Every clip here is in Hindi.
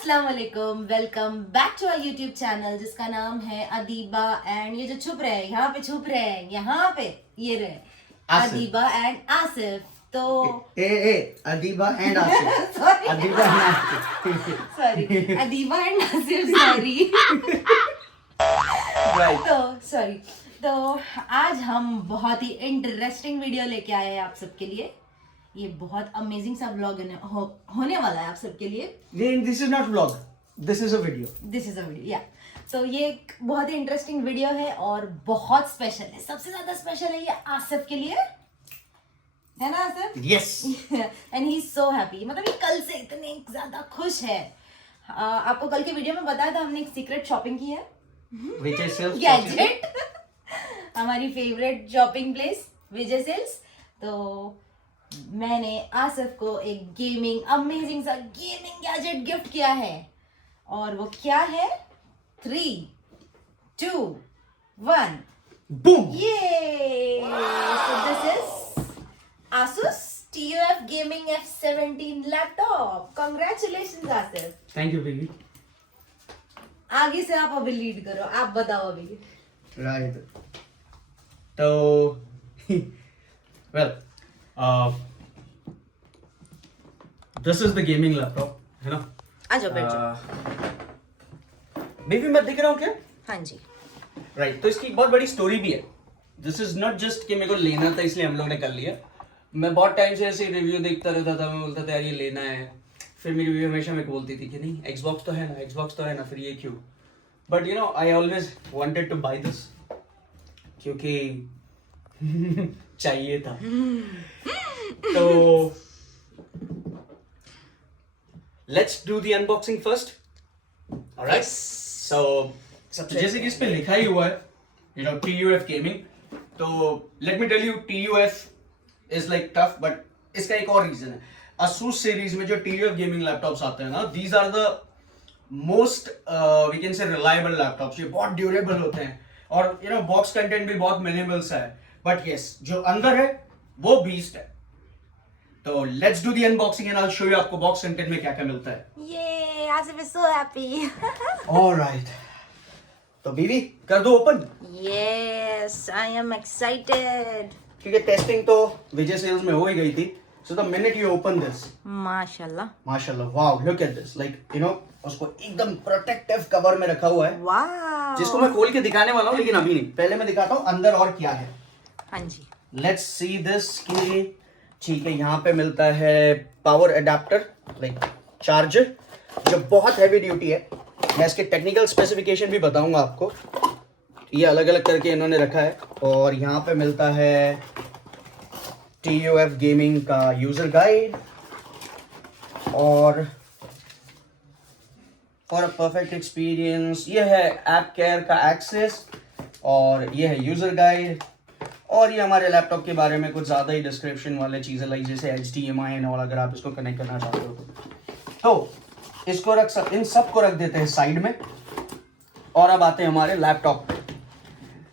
अस्सलाम वालेकुम, welcome back to our YouTube channel जिसका नाम है अदीबा एंड ये जो छुप रहे हैं यहाँ पे छुप रहे हैं यहाँ पे ये रहे आसिफ। अदीबा एंड आसिफ। तो Adiba and Asif. Sorry Adiba and Asif. Sorry Adiba and Asif sorry right. तो सॉरी। तो आज हम बहुत ही इंटरेस्टिंग वीडियो लेके आए हैं आप सबके लिए। ये बहुत अमेजिंग सा व्लॉग होने वाला है आप सबके लिए। This is not vlog, this is a video. This is a video या सो ये एक बहुत ही इंटरेस्टिंग वीडियो है और बहुत स्पेशल है। सबसे ज्यादा स्पेशल है ये आसिफ के लिए, है ना Asif? Yes. And he is so happy. मतलब ये कल से इतने ज्यादा खुश है। आपको कल के वीडियो में बताया था हमने एक सीक्रेट शॉपिंग की है, विजय सेल्स गैजेट हमारी फेवरेट शॉपिंग प्लेस विजय सेल्स। तो मैंने आसिफ को एक गेमिंग अमेजिंग सा गेमिंग गैजेट गिफ्ट किया है और वो क्या है? 3, 2, 1 बूम। ये so this is Asus TUF Gaming F17 laptop. Congratulations Asif. Thank you baby. आगे से आप अभी लीड करो, आप बताओ अभी। राइट। तो well this is the gaming laptop, है ना? आ जाओ बैठ जाओ। बेबी मैं दिख रहा हूँ क्या? हाँ जी। राइट। तो इसकी बहुत बड़ी स्टोरी भी है। दिस इज नॉट जस्ट कि मेरे को लेना था इसलिए हम लोग ने कर लिया। मैं बहुत टाइम से ऐसे रिव्यू देखता रहता था, मैं बोलता था यार ये लेना है। फिर मेरी रिव्यू हमेशा मेरे को बोलती थी कि नहीं एक्सबॉक्स तो है ना, एक्सबॉक्स तो है ना, फिर ये क्यों? But you know I always wanted to buy this क्योंकि चाहिए था। तो let's do the unboxing first. Alright. So जैसे कि इस पे लिखा ही हुआ है यू नो TUF गेमिंग, तो let me tell you TUF is like tough, but इसका एक और रीजन है। Asus सीरीज में जो TUF गेमिंग लैपटॉप्स आते हैं ना, these are the most we can say reliable laptops. ये बहुत ड्यूरेबल होते हैं और यू नो बॉक्स कंटेंट भी बहुत मिनिमल सा है, बट यस जो अंदर है वो बीस्ट है। तो let's do the unboxing and I will show you आपको बॉक्स कंटेंट में क्या क्या मिलता है। ये Asif is so happy. Alright. तो बीवी कर दो open, yes I am excited. क्योंकि टेस्टिंग तो विजय सेल्स में हो ही गई थी। So the minute you open this, माशाल्लाह माशाल्लाह, wow, look at this, like you know उसको एकदम प्रोटेक्टिव कवर में रखा हुआ है, वाह। जिसको मैं खोल के दिखाने वाला हूँ, लेकिन अभी नहीं। पहले मैं दिखाता हूँ अंदर और क्या है। हाँ जी। लेट्स सी दिस कि ठीक है, यहाँ पे मिलता है पावर अडेप्टर, लाइक चार्जर, जो बहुत हैवी ड्यूटी है। मैं इसके टेक्निकल स्पेसिफिकेशन भी बताऊंगा आपको। ये अलग अलग करके इन्होंने रखा है। और यहाँ पे मिलता है TUF गेमिंग का यूजर गाइड और फॉर अ परफेक्ट एक्सपीरियंस ये है ऐप केयर का एक्सेस और ये है यूजर गाइड। और ये हमारे लैपटॉप के बारे में कुछ ज़्यादा ही डिस्क्रिप्शन वाले चीज़ें, लाइक जैसे HDMI और अगर आप इसको कनेक्ट करना चाहते हो तो इसको इन सब को रख देते हैं साइड में। और अब आते हैं हमारे लैपटॉप पे।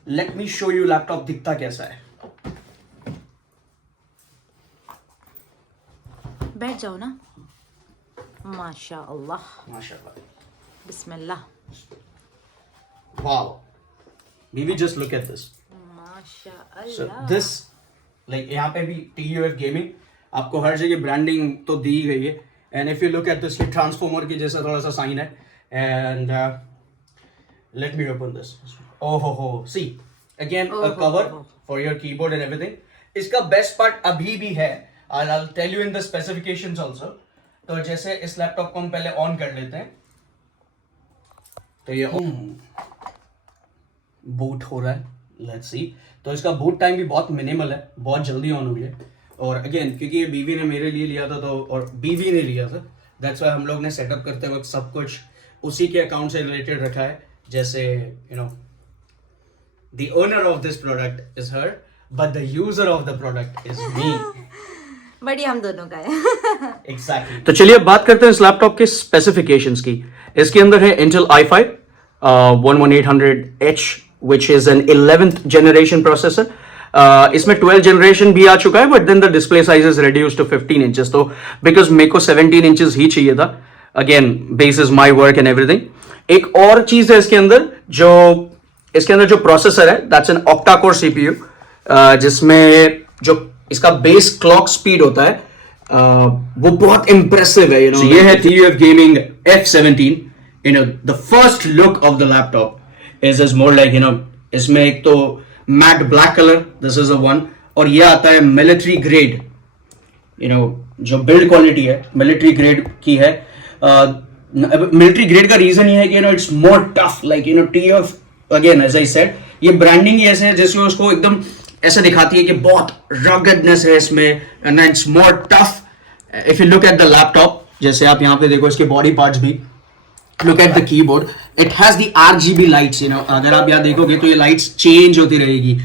Let me show you laptop दिखता कैसा है। बैठ जाओ ना। माशाअल्लाह माशाल्लाह, बिस्मिल्लाह। Wow baby, just look at this. माशाअल्लाह। सो दिस लाइक यहाँ पे भी TUF गेमिंग, आपको हर जगह ब्रांडिंग तो दी ही गई है। And if you look at this, ये ट्रांसफॉर्मर के जैसा थोड़ा सा साइन है। And let me open this. ओहो हो, see again a cover for your keyboard and everything. इसका बेस्ट पार्ट अभी भी है, and I'll tell you in the specifications also। तो जैसे इस लैपटॉप को हम पहले ऑन कर लेते हैं तो ये बूट हो रहा है। Let's see. तो इसका बूट टाइम भी बहुत मिनिमल है, बहुत जल्दी ऑन हुई है। और अगेन क्योंकि ये बीवी ने मेरे लिए लिया था, तो और बीवी ने लिया था, दैट्स वाई हम लोग ने सेटअप करते वक्त सब कुछ उसी के अकाउंट से रिलेटेड रखा है। जैसे you know the owner of this product is her, but the user of the product is me. बड़ी हम दोनों का है। Exactly. तो चलिए अब बात करते हैं इस लैपटॉप के स्पेसिफिकेशंस की। इसके अंदर है Intel i5 11800H which is an 11th generation processor। इसमें 12 जनरेशन भी आ चुका है, but then the display size is reduced to 15 inches. तो बिकॉज मेरे को 17 इंचेस ही चाहिए था, again base is my work and everything. एक और चीज है इसके अंदर जो प्रोसेसर है, that's an octa core CPU, जिसमें जो इसका बेस क्लॉक स्पीड होता है वो बहुत इंप्रेसिव है. So ये है TUF Gaming F17. The first look of the laptop is more like, इसमें एक तो matte black colour, this is a one, और ये आता है मिलिट्री ग्रेड. जो बिल्ड क्वालिटी है मिलिट्री ग्रेड की है. मिलिट्री ग्रेड का रीजन ये है कि it's more tough, like TUF, again as I said, ये ब्रांडिंग ही ऐसे है जैसे उसको एकदम ऐसे दिखाती है कि बहुत रगडनेस है इसमें, and it's more tough. If you look at the laptop, जैसे आप यहाँ पे देखो इसके बॉडी पार्ट्स भी, look at the keyboard, it has the RGB lights. अगर आप यहाँ देखोगे तो ये लाइट्स चेंज होती रहेगी.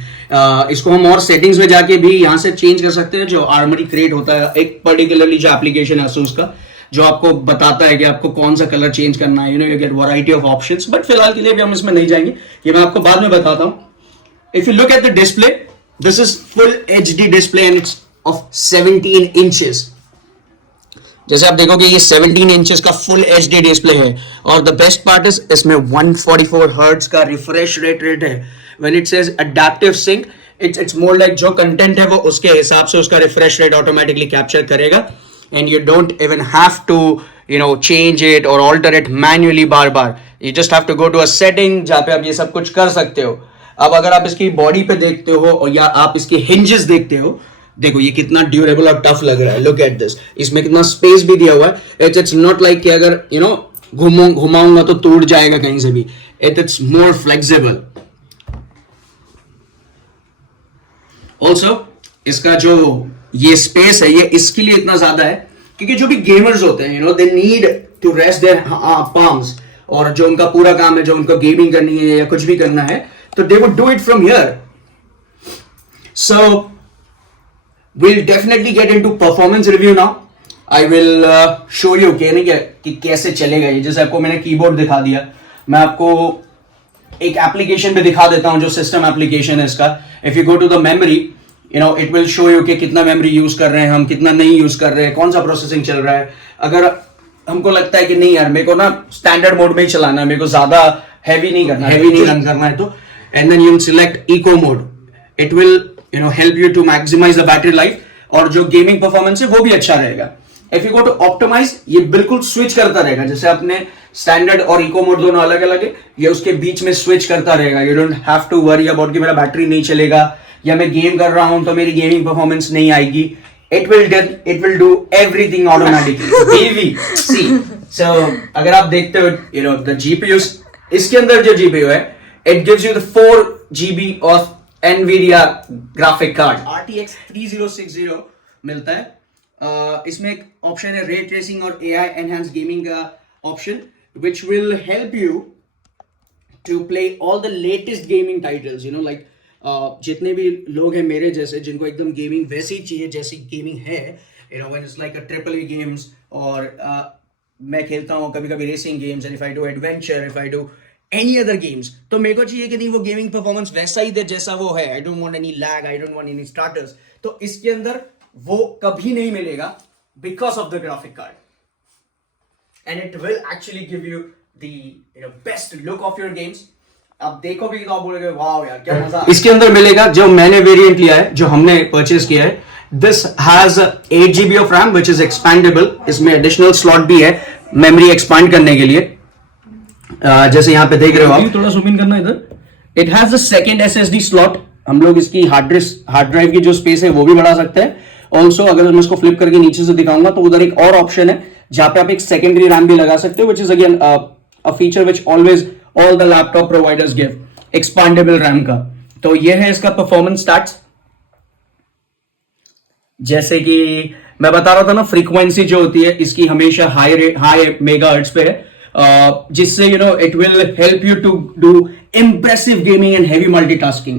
इसको हम और सेटिंग्स में जाके भी यहाँ से चेंज कर सकते हैं. जो आर्मरी क्रिएट होता है, एक पर्टिकुलरली जो एप्लीकेशन है Asus का, जो आपको बताता है कि आपको कौन सा कलर चेंज करना है. You get variety of options, but फिलहाल के लिए भी हम इसमें नहीं जाएंगे, ये मैं आपको बाद में बताता हूँ. If you look at the display, this is full HD display and it's of 17 inches. जैसे आप देखोगे ये 17 इंचेस का फुल HD डिस्प्ले है, और द बेस्ट पार्ट इज इसमें 144 हर्ट्ज का रिफ्रेश रेट है. When it says adaptive sync, it's more like जो कंटेंट है वो उसके हिसाब से उसका रिफ्रेश रेट ऑटोमेटिकली कैप्चर करेगा, and you don't even have to change it or alter it manually बार बार. You just have to go to a setting जहाँ पे आप ये सब कुछ कर सकते हो. अब अगर आप इसकी बॉडी पे देखते हो और या आप इसके हिंजेस देखते हो, देखो ये कितना ड्यूरेबल और टफ लग रहा है. लुक एट दिस, इसमें कितना स्पेस भी दिया हुआ है. इट्स नॉट लाइक कि अगर घुमाऊंगा तो टूट जाएगा कहीं से भी. It's more flexible. ऑल्सो इसका जो ये स्पेस है, ये इसके लिए इतना ज्यादा है क्योंकि जो भी गेमर्स होते हैं, they need to rest their palms, और जो उनका पूरा काम है, जो उनको गेमिंग करनी है या कुछ भी करना है, तो they would do it from here. So we'll definitely get into performance review now. I will show you कि कैसे चलेगा ये. जैसे आपको मैंने कीबोर्ड दिखा दिया, मैं आपको एक एप्लीकेशन पे दिखा देता हूं जो सिस्टम एप्लीकेशन है इसका. If you go to the memory, it will show you कि कितना मेमोरी यूज कर रहे हैं हम, कितना नहीं यूज कर रहे हैं, कौन सा प्रोसेसिंग चल रहा है. अगर हमको लगता है कि नहीं यार, मेरे को ना स्टैंडर्ड मोड में ही चलाना है, मेरे को ज्यादा हैवी नहीं रन करना है, तो and then you select eco mode. It will help you to maximize the battery life, और जो गेमिंग परफॉर्मेंस है वो भी अच्छा रहेगा. If you go to optimise, ये बिल्कुल स्विच करता रहेगा. जैसे अपने स्टैंडर्ड और इको मोड दोनों अलग अलग है, ये उसके बीच में स्विच करता रहेगा. You don't have to worry about कि मेरा बैटरी नहीं चलेगा या मैं गेम कर रहा हूं तो मेरी गेमिंग परफॉर्मेंस नहीं आएगी. It will do everything automatically. So अगर आप देखते हो द GPUs, इसके अंदर जो GPU है, it gives you the 4 GB of NVIDIA graphic card RTX 3060 मिलता है. इसमें एक ऑप्शन है रे ट्रेसिंग और AI एनहांस गेमिंग का option, which will help you to play all the latest gaming titles. Like जितने भी लोग हैं मेरे जैसे जिनको एकदम गेमिंग वैसी चाहिए जैसी गेमिंग है, when it's like a AAA games, और मैं खेलता हूँ कभी कभी racing games, and if I do adventure, if I do any other games, तो मेरे को चाहिए कि नहीं वो गेमिंग परफॉर्मेंस वैसा ही दे जैसा वो है. I don't want any lag, I don't want any starters. तो इसके अंदर वो कभी नहीं मिलेगा because of the graphic card, and it will actually give you the best look of your games. अब देखो भी तो आप बोलोगे वाओ यार क्या मजा. इसके अंदर मिलेगा, जो मैंने वेरिएंट लिया है, जो हमने परचेज किया है, this has 8 GB of RAM which is expandable. इसमें एडिशनल स्लॉट भी है मेमोरी एक्सपांड करने के लिए. जैसे यहाँ पे देख रहे हो आप, थोड़ा जूम इन करना इधर. It has a second SSD slot. हम लोग इसकी हार्ड ड्राइव की जो स्पेस है वो भी बढ़ा सकते हैं. ऑल्सो अगर मैं इसको फ्लिप करके नीचे से दिखाऊंगा तो उधर एक और ऑप्शन है जहां पे आप एक सेकेंडरी रैम भी लगा सकते हो, which is again a feature which always all the laptop providers give, expandable RAM का. तो ये है इसका परफॉर्मेंस स्टैट्स. जैसे कि मैं बता रहा था ना, फ्रीक्वेंसी जो होती है इसकी हमेशा हाई मेगाहर्ट्ज पे है, जिससे it will help you to do impressive gaming and heavy multitasking.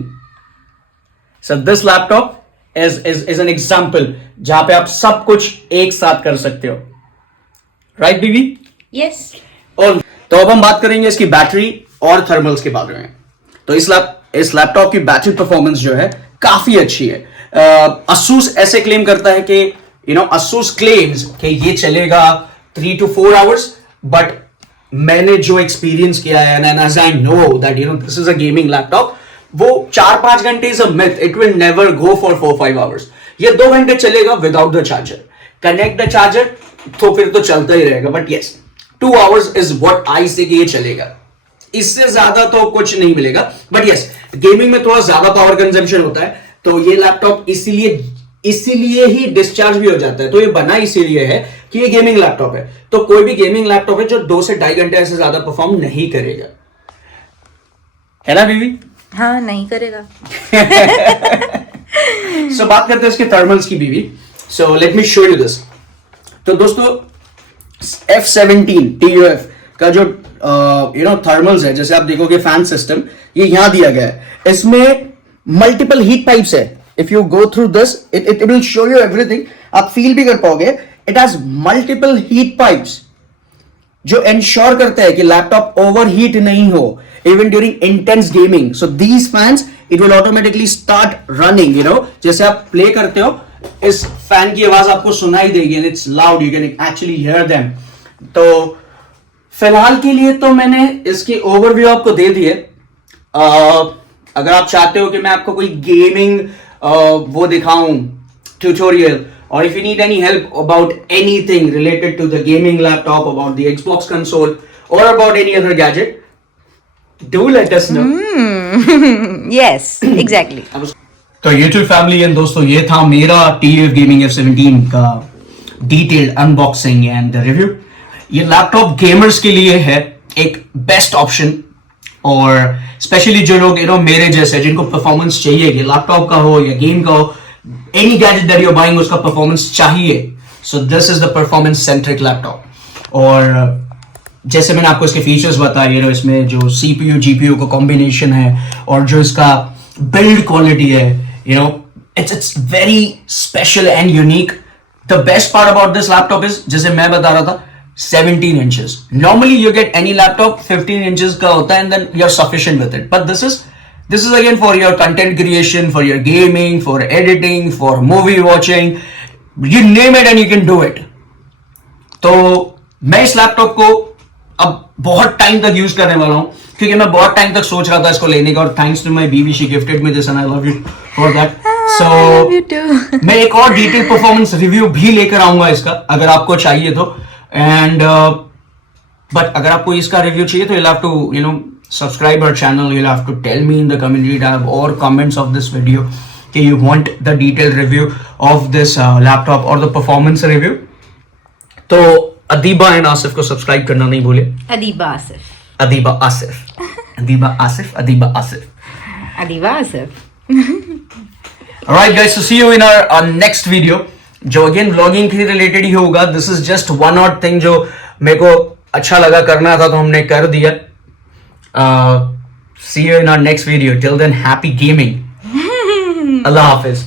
So this laptop is an example जहां पे आप सब कुछ एक साथ कर सकते हो. राइट बीवी? यस. और तो अब हम बात करेंगे इसकी बैटरी और थर्मल्स के बारे में. तो इस लैपटॉप की बैटरी परफॉर्मेंस जो है काफी अच्छी है. Asus ऐसे क्लेम करता है कि Asus claims कि ये चलेगा 3 to 4 hours, but मैंने जो एक्सपीरियंस किया है and as I know that this is a gaming laptop, वो 4-5 घंटे is a myth. It will never go for 4-5 hours. ये 2 घंटे चलेगा without the charger. Connect the charger तो फिर तो चलता ही रहेगा. But yes, 2 hours is what I say कि ये चलेगा. इससे ज्यादा तो कुछ नहीं मिलेगा. But yes, गेमिंग में थोड़ा ज्यादा पावर कंजम्पशन होता है, तो ये लैपटॉप इसीलिए ही डिस्चार्ज भी हो जाता है. तो ये बना इसीलिए है कि ये गेमिंग लैपटॉप है. तो कोई भी गेमिंग लैपटॉप है जो 2 से 2.5 घंटे ऐसे ज्यादा परफॉर्म नहीं करेगा, है ना बीवी? हाँ, नहीं करेगा. So बात करते हैं इसके थर्मल्स की बीवी. So let me show you this. तो दोस्तों F17 TUF का जो थर्मल्स है, जैसे आप देखोगे फैन सिस्टम ये यहां दिया गया है. इसमें मल्टीपल हीट पाइप्स है. If you go through this it will show you everything. आप फील भी कर पाओगे. It has multiple heat pipes जो इंश्योर करता है कि लैपटॉप ओवरहीट नहीं हो even during intense gaming. So these fans it will automatically start running. जैसे आप प्ले करते हो इस फैन की आवाज आपको सुनाई देगी and it's loud, you can actually hear them. तो फिलहाल के लिए तो मैंने इसकी ओवरव्यू आपको दे दी है. अगर आप चाहते हो कि मैं आपको कोई गेमिंग वो दिखाऊं tutorial, or if you need any help about anything related to the gaming laptop, about the Xbox console, or about any other gadget, do let us know. Yes, exactly. तो YouTube फैमिली एंड दोस्तों, ये था मेरा TUF Gaming F17 का डिटेल्ड अनबॉक्सिंग एंड रिव्यू. ये लैपटॉप गेमर्स के लिए है एक बेस्ट ऑप्शन, और स्पेशली जो लोग मेरे जैसे जिनको परफॉर्मेंस चाहिए, कि लैपटॉप का हो या गेम का हो, any gadget that you're buying उसका परफॉर्मेंस चाहिए. So this is the performance centric laptop. और जैसे मैंने आपको इसके फीचर्स बताए, इसमें जो CPU GPU का कॉम्बिनेशन है और जो इसका बिल्ड क्वालिटी है, it's very special and unique. The best part about this laptop is, जैसे मैं बता रहा था, 17 inches. Normally you get any laptop 15 inches का होता है and then you're sufficient with it. But this is again for your content creation, for your gaming, for editing, for movie watching, you name it and you can do it. तो मैं इस लैपटॉप को अब बहुत टाइम तक यूज करने वाला हूं, क्योंकि मैं बहुत टाइम तक सोच रहा था इसको लेने का, और थैंक्स टू माय बीवी, she gifted me this and I love you for that. So मैं एक और डिटेल परफॉर्मेंस रिव्यू भी लेकर आऊंगा इसका, अगर आपको चाहिए तो. एंड बट अगर आपको इसका रिव्यू चाहिए तो you'll have to subscribe our channel. You'll have to tell me in the commentary tab or comments of this video that you want the detailed review of this laptop or the performance review. तो अदीबा एंड आसिफ को सब्सक्राइब करना नहीं भूले. Adiba Asif. Adiba Asif, Adiba Asif, Adiba Asif. Adiba Asif. Alright guys, so see you in our next video, जो अगेन व्लॉगिंग के रिलेटेड ही होगा. दिस इज जस्ट वन और थिंग जो मेरे को अच्छा लगा करना था, तो हमने कर दिया. See you in our next video. Till then, happy gaming. Allah Hafiz.